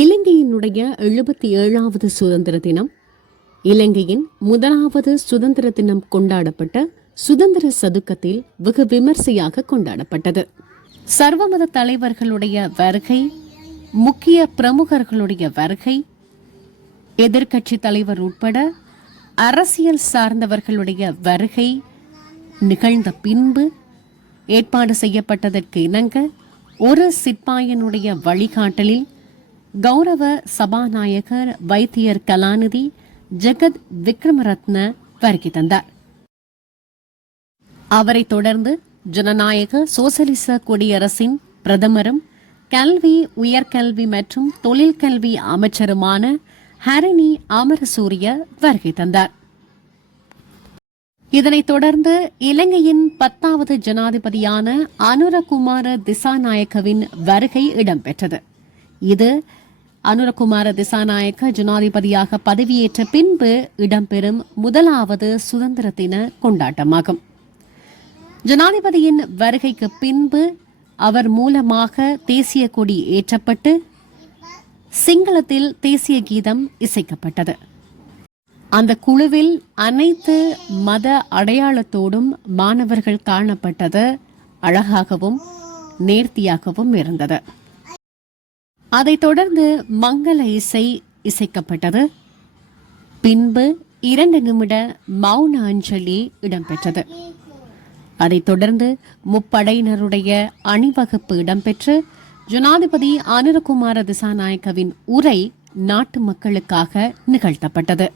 இலங்கையினுடைய எழுபத்தி ஏழாவது சுதந்திர தினம். இலங்கையின் முதலாவது சுதந்திர தினம் கொண்டாடப்பட்ட சுதந்திர சதுக்கத்தில் வெகு விமர்சையாக கொண்டாடப்பட்டது. சர்வமத தலைவர்களுடைய வருகை முக்கிய பிரமுகர்களுடைய வருகை எதிர்க்கட்சி தலைவர் உட்பட அரசியல் சார்ந்தவர்களுடைய வருகை நிகழ்ந்த பின்பு ஏற்பாடு செய்யப்பட்டதற்கு இணங்க ஒரு சிப்பாயனுடைய வழிகாட்டலில் கௌரவ சபாநாயகர் வைத்தியர் கலாநிதி ஜெகத் விக்ரமரத்ன வருகை தந்தார். அவரைத் தொடர்ந்து ஜனநாயக சோசலிச குடியரசின் பிரதமரும் கல்வி உயர்கல்வி மற்றும் தொழிற்கல்வி அமைச்சருமான ஹரிணி அமரசூரிய வருகை தந்தார். இதனைத் தொடர்ந்து இலங்கையின் பத்தாவது ஜனாதிபதியான அனுரகுமார திசாநாயக்கவின் வருகை இடம்பெற்றது. இது அனுரகுமார திசாநாயக்க ஜனாதிபதியாக பதவியேற்ற பின்பு இடம்பெறும் முதலாவது சுதந்திர தின கொண்டாட்டமாகும். ஜனாதிபதியின் வருகைக்கு பின்பு அவர் மூலமாக தேசிய கொடி ஏற்றப்பட்டு சிங்களத்தில் தேசிய கீதம் இசைக்கப்பட்டது. அந்த குழுவில் அனைத்து மத அடையாளத்தோடும் மாணவர்கள் காணப்பட்டது அழகாகவும் நேர்த்தியாகவும் இருந்தது. அதைத் தொடர்ந்து மங்கள இசை இசைக்கப்பட்டது. பின்பு இரண்டு நிமிட மௌன அஞ்சலி இடம்பெற்றது. அதைத் தொடர்ந்து முப்படையினருடைய அணிவகுப்பு இடம்பெற்று ஜனாதிபதி அனிருகுமார திசாநாயக்கவின் உரை நாட்டு மக்களுக்காக நிகழ்த்தப்பட்டது.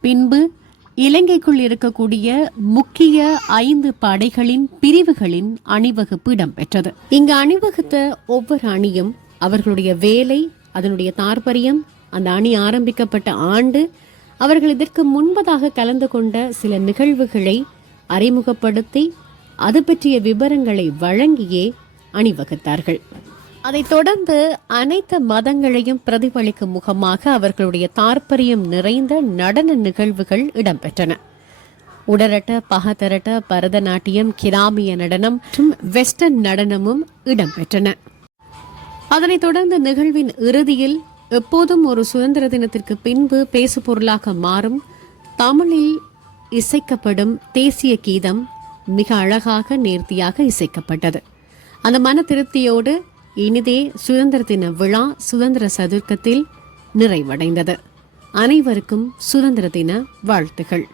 பின்பு இலங்கைக்குள் இருக்கக்கூடிய முக்கிய ஐந்து படைகளின் பிரிவுகளின் அணிவகுப்பு இடம்பெற்றது. இங்கு அணிவகுத்த ஒவ்வொரு அணியும் அவர்களுடைய வேலை அதனுடைய தாற்பயம் அந்த அணி ஆரம்பிக்கப்பட்ட ஆண்டு அவர்கள் இதற்கு முன்பதாக கலந்து கொண்ட சில நிகழ்வுகளை அறிமுகப்படுத்தி அது பற்றிய விவரங்களை வழங்கியே அணிவகுத்தார்கள். அதைத் தொடர்ந்து அனைத்து மதங்களையும் பிரதிபலிக்கும் முகமாக அவர்களுடைய தாற்பயம் நிறைந்த நடன நிகழ்வுகள் இடம்பெற்றன. உடரட்ட பகதரட்ட பரதநாட்டியம் கிராமிய நடனம் மற்றும் வெஸ்டர்ன் நடனமும் இடம்பெற்றன. அதனைத் தொடர்ந்து நிகழ்வின் இறுதியில் எப்போதும் ஒரு சுதந்திர தினத்திற்கு பின்பு பேசு பொருளாக மாறும் தமிழில் இசைக்கப்படும் தேசிய கீதம் மிக அழகாக நேர்த்தியாக இசைக்கப்பட்டது. அந்த மன திருப்தியோடு இனிதே சுதந்திர தின விழா சுதந்திர சதுர்க்கத்தில் நிறைவடைந்தது. அனைவருக்கும் சுதந்திர தின வாழ்த்துகள்.